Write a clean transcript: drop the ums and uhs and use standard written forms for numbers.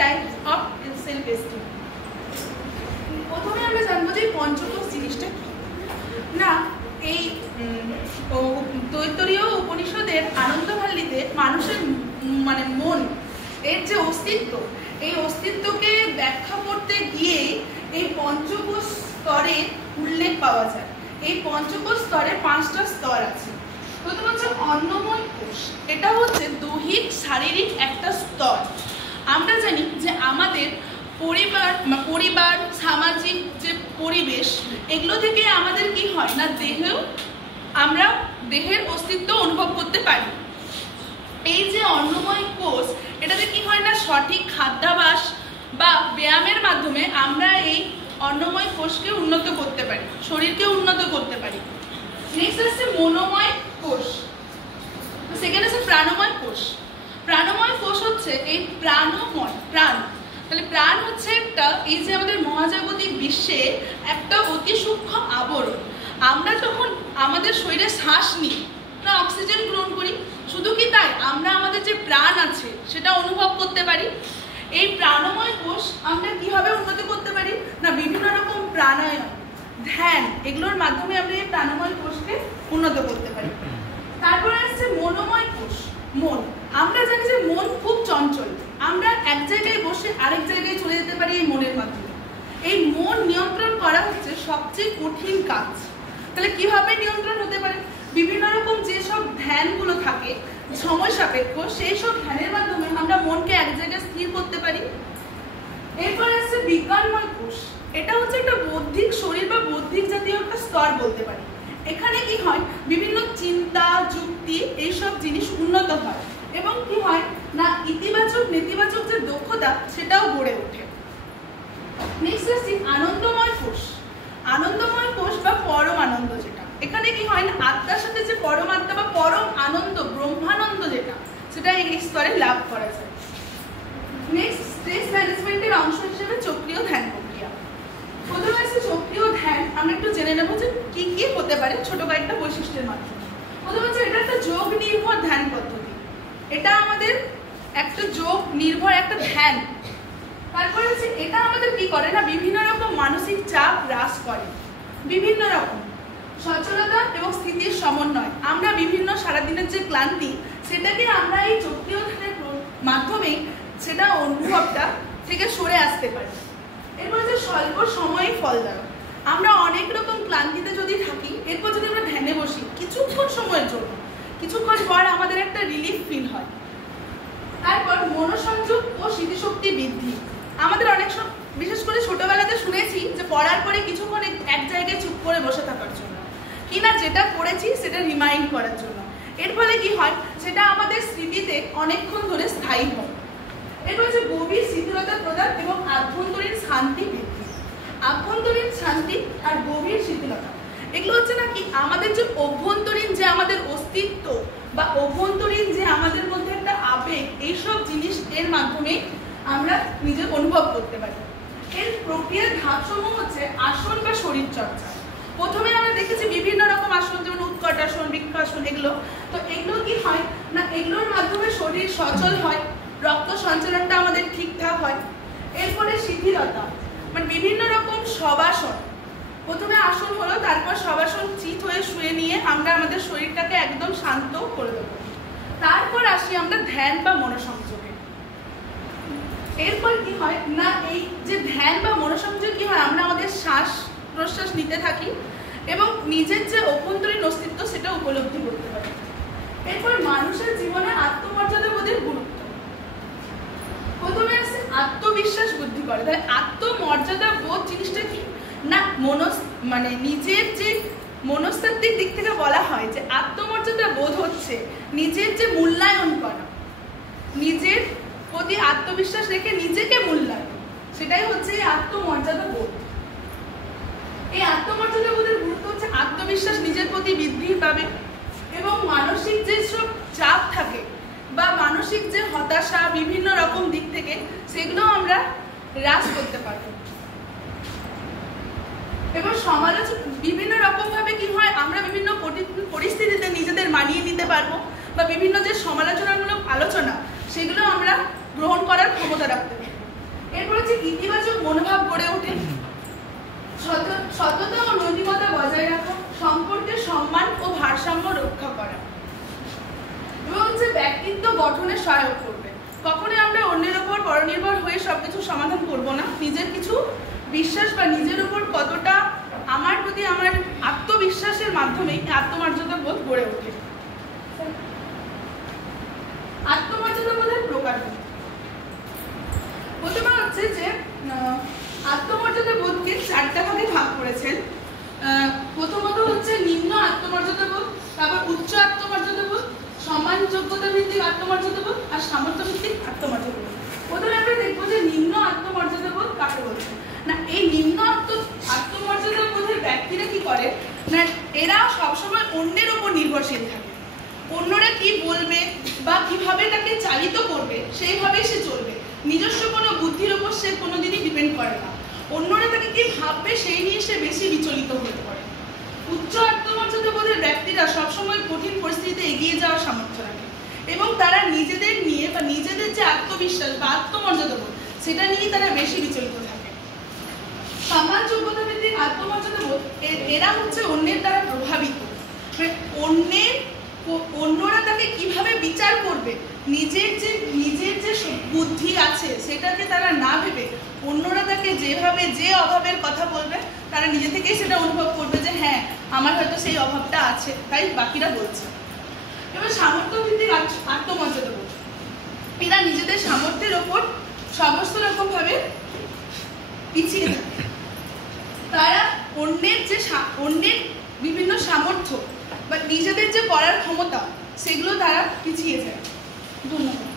Types of self esteem. প্রথমে আমরা জানবো যে পঞ্চকোষ জিনিসটা কি। না, এই তৈত্তরীয় উপনিষদের আনন্দভাল্লিতে মানুষের মানে মন এর যে অস্তিত্ব, এই অস্তিত্বকে ব্যাখ্যা করতে গিয়ে এই পঞ্চকোষ স্তরের উল্লেখ পাওয়া যায়। এই পঞ্চকোষ স্তরে 5টা স্তর আছে। প্রথম হচ্ছে অন্নময় কোষ, এটা হচ্ছে দৈহিক শারীরিক একটা স্তর। আমরা জানি যে আমাদের পরিবার সামাজিক যে পরিবেশ, এগুলো থেকে আমাদের কি হয় না, আমরা দেহের অস্তিত্ব অনুভব করতে পারি। এই যে অন্নময় কোষ, এটাতে কি হয় না, সঠিক খাদ্যাভ্যাস বা ব্যায়ামের মাধ্যমে আমরা এই অন্নময় কোষকে উন্নত করতে পারি, শরীরকে উন্নত করতে পারি। নেক্সট আছে মনোময় কোষ, সেকেন্ড আছে প্রাণময় কোষ। প্রাণময় কোষ হচ্ছে এই প্রাণময়, প্রাণ, তাহলে প্রাণ হচ্ছে একটা, এই যে আমাদের মহাজাগতিক বিশ্বে একটা অতি সূক্ষ্ম আবরণ। আমরা যখন আমাদের শরীরে শ্বাস নিই, আমরা অক্সিজেন গ্রহণ করি, শুধু কি তাই, আমরা আমাদের যে প্রাণ আছে সেটা অনুভব করতে পারি। এই প্রাণময় কোষ আমরা কিভাবে উন্নত করতে পারি না, বিভিন্ন রকম প্রাণায়াম, ধ্যান, এগুলোর মাধ্যমে আমরা এই প্রাণময় কোষকে উন্নত করতে পারি। তারপরে আসছে মনোময় কোষ, মন। আমরা জানি যে মন খুব চঞ্চল, আমরা এক জায়গায় বসে আরেক জায়গায় চলে যেতে পারি এই মনের মাধ্যমে। এই মন নিয়ন্ত্রণ করা হচ্ছে সবচেয়ে কঠিন কাজ। তাহলে কিভাবে নিয়ন্ত্রণ হতে পারে, বিভিন্ন রকম যেসব ধ্যানগুলো থাকে সময় সাপেক্ষ, সেই সব ধ্যানের মাধ্যমে আমরা মনকে এক জায়গায় স্থির করতে পারি। এরপর আসছে বিজ্ঞানময় কোষ, এটা হচ্ছে একটা বৌদ্ধিক শরীর বা বৌদ্ধিক জাতীয় একটা স্তর বলতে পারি। এখানে কি হয়, বিভিন্ন চিন্তা, যুক্তি, এইসব জিনিস উন্নত হয় এবং কি হয় না, ইতিবাচক নেতিবাচক যে দক্ষতা সেটাও গড়ে ওঠে। নেক্সট আসছে আনন্দময় কোষ। আনন্দময় কোষ বা পরম আনন্দ, যেটা এখানে কি হয় না, আত্মার সাথে যে পরমাত্মা বা পরম আনন্দ, ব্রহ্মানন্দ, যেটা সেটা এই স্তরে লাভ করা যায়। নেক্সট স্ট্রেস ম্যানেজমেন্টের অংশ হিসেবে চক্রীয় ধ্যান প্রক্রিয়া। প্রথমে আছে চক্রীয় ধ্যান, আমরা একটু জেনে নেবো যে কি কি হতে পারে ছোট কয়েকটা বৈশিষ্ট্যের মাধ্যমে। প্রথমে হচ্ছে এটা একটা যোগ নির্ভর ধ্যান পদ্ধতি, এটা আমাদের একটা যোগ নির্ভর একটা ধ্যান। তারপরে হচ্ছে এটা আমাদের কি করে না, বিভিন্ন রকম মানসিক চাপ হ্রাস করে, বিভিন্ন রকম সচলতা এবং স্থিতির সমন্বয়। আমরা বিভিন্ন সারাদিনের যে ক্লান্তি, সেটাকে আমরা এই চক্রীয় ধ্যানের মাধ্যমে সেটা অনুভবটা থেকে সরে আসতে পারি। এরপর হচ্ছে স্বল্প সময়ে ফল দেওয়া। আমরা অনেক রকম ক্লান্তিতে যদি থাকি, এরপর যদি আমরা ধ্যানে বসি কিছুক্ষণ সময়ের জন্য, কিছুক্ষণ পর আমাদের একটা রিলিফ ফিল হয়। তারপর মনোসংযোগ ও স্মৃতিশক্তি বৃদ্ধি। আমাদের অনেক বিশেষ করে ছোটবেলাতে শুনেছি যে পড়ার পরে কিছুক্ষণ এক জায়গায় চুপ করে বসে থাকার জন্য, কিনা যেটা পড়েছি সেটা রিমাইন্ড করার জন্য। এর ফলে কি হয়, সেটা আমাদের স্মৃতিতে অনেকক্ষণ ধরে স্থায়ী হয়। এরপর হচ্ছে গভীর শিথিলতা প্রদান এবং আভ্যন্তরীণ শান্তি বৃদ্ধি। আভ্যন্তরীণ শান্তি আর গভীর শিথিলতা, এগুলো হচ্ছে নাকি আমাদের যে অভ্যন্তরীণ যে আমাদের অস্তিত্ব বা অভ্যন্তরীণ যে আমাদের মধ্যে একটা আবেগ, এইসব জিনিস এর মাধ্যমে আমরা নিজে অনুভব করতে পারি। এর প্রক্রিয়ার ধাপসমূহ হচ্ছে আসন বা শরীর চর্চা। প্রথমে আমরা দেখেছি বিভিন্ন রকম আসন, যেমন উৎকট আসন, বৃক্ষাসন, এগুলো। তো এগুলো কি হয় না, এগুলোর মাধ্যমে শরীর সচল হয়, রক্ত সঞ্চালনটা আমাদের ঠিকঠাক হয়। এরপরে শিথিলতা, মানে বিভিন্ন রকম শবাসন। প্রথমে আসন হলো, তারপর শবাসন চিত হয়ে শুয়ে নিয়ে আমরা আমাদের শরীরটাকে একদম শান্ত করে দেবো। তারপর আসি আমরা ধ্যান বা মনোসংযোগে। এরপর কি হয় না, এই যে ধ্যান বা মনোসংযোগ কি হয়, আমরা আমাদের শ্বাস প্রশ্বাস নিতে থাকি এবং নিজের যে অভ্যন্তরীণ অস্তিত্ব সেটা উপলব্ধি করতে পারি। এরপর মানুষের জীবনে আত্মমর্যাদা বোধের গুরুত্ব। প্রথমে আসছে আত্মবিশ্বাস বৃদ্ধি করে। তাহলে আত্মমর্যাদা বোধ জিনিসটা কি না, মানে নিজের যে মনস্তাত্ত্বিক দিক থেকে বলা হয় যে আত্মমর্যাদা বোধ হচ্ছে নিজের যে মূল্যায়ন করা, নিজের প্রতি আত্মবিশ্বাস রেখে নিজেকে মূল্যায়ন, সেটাই হচ্ছে এই আত্মমর্যাদা বোধ। এই আত্মমর্যাদা বোধের গুরুত্ব হচ্ছে আত্মবিশ্বাস নিজের প্রতি বৃদ্ধি পাবে এবং মানসিক যেসব চাপ থাকে বা মানসিক যে হতাশা বিভিন্ন রকম দিক থেকে, সেগুলো আমরা হ্রাস করতে পারবো। এবং সমালোচনা বিভিন্ন রকম ভাবে কি হয়, আমরা বিভিন্ন পরিস্থিতিতে নিজেদের মানিয়ে নিতে পারবো বা বিভিন্ন যে সমালোচনামূলক আলোচনা, সেগুলো আমরা গ্রহণ করার ক্ষমতা রাখতে পারবো। এরপর হচ্ছে ইতিবাচক মনোভাব গড়ে ওঠে, সততা ও নৈতিকতা বজায় রাখা, সম্পর্কের সম্মান ও ভারসাম্য রক্ষা করা, এবং হচ্ছে ব্যক্তিত্ব গঠনে সহায়ক করবে। কখনোই আমরা অন্যের উপর পরনির্ভর হয়ে সবকিছু সমাধান করব না। নিজের কিছু বিশ্বাস বা নিজের উপর কতটা আমার প্রতি আমার আত্মবিশ্বাসের মাধ্যমে আত্মমর্যাদা বোধ গড়ে ওঠে। আত্মমর্যাদা বোধের প্রকার প্রথমে হচ্ছে যে আত্মমর্যাদা বোধকে 4টা ভাগে ভাগ করেছেন। প্রথমত হচ্ছে নিম্ন আত্মমর্যাদা বোধ, তারপর উচ্চ আত্মমর্যাদা বোধ, সমান যোগ্যতা ভিত্তিক আত্মমর্যাদা বোধ আর সামর্থ্য ভিত্তিক আত্মমর্যাদা বোধ। প্রথমে আমরা দেখবো যে নিম্ন আত্মমর্যাদা বোধ কাকে বলছে না। এই নিম্ন আত্মমর্যাদা বোধের ব্যক্তিরা কি করে না, এরা সবসময় অন্যের উপর নির্ভরশীল থাকে। অন্যরা কি বলবে বা কিভাবে তাকে চালিত করবে সেইভাবেই সে চলবে। নিজস্ব কোনো বুদ্ধির উপর সে কোনোদিনই ডিপেন্ড করে না। অন্যরা তাকে কি ভাববে সেই নিয়ে সে বেশি বিচলিত হতে পারে। উচ্চ আত্মমর্যাদা বোধের ব্যক্তিরা সবসময় কঠিন পরিস্থিতিতে এগিয়ে যাওয়ার সামর্থ্য রাখে এবং তারা নিজেদের নিয়ে বা নিজেদের যে আত্মবিশ্বাস বা আত্মমর্যাদা বোধ সেটা নিয়ে তারা বেশি বিচলিত থাকে। সমান যোগ্যতা ভিত্তিক আত্মমর্যাদা বোধ এরা হচ্ছে অন্যের দ্বারা প্রভাবিত। অন্যরা তাকে কিভাবে বিচার করবে, নিজের যে বুদ্ধি আছে সেটাকে তারা না ভেবে অন্যরা তাকে যেভাবে যে অভাবের কথা বলবে তারা নিজে থেকেই সেটা অনুভব করবে যে হ্যাঁ আমার হয়তো সেই অভাবটা আছে, তাই বাকিরা বলছে। এবার সামর্থ্য ভিত্তিক আত্মমর্যাদা বোধ, এরা নিজেদের সামর্থ্যের ওপর সমস্ত রকম ভাবে পিছিয়ে থাকে। তারা অন্যের বিভিন্ন সামর্থ্য বা নিজেদের যে করার ক্ষমতা সেগুলো তারা পিছিয়ে যায়। ধন্যবাদ।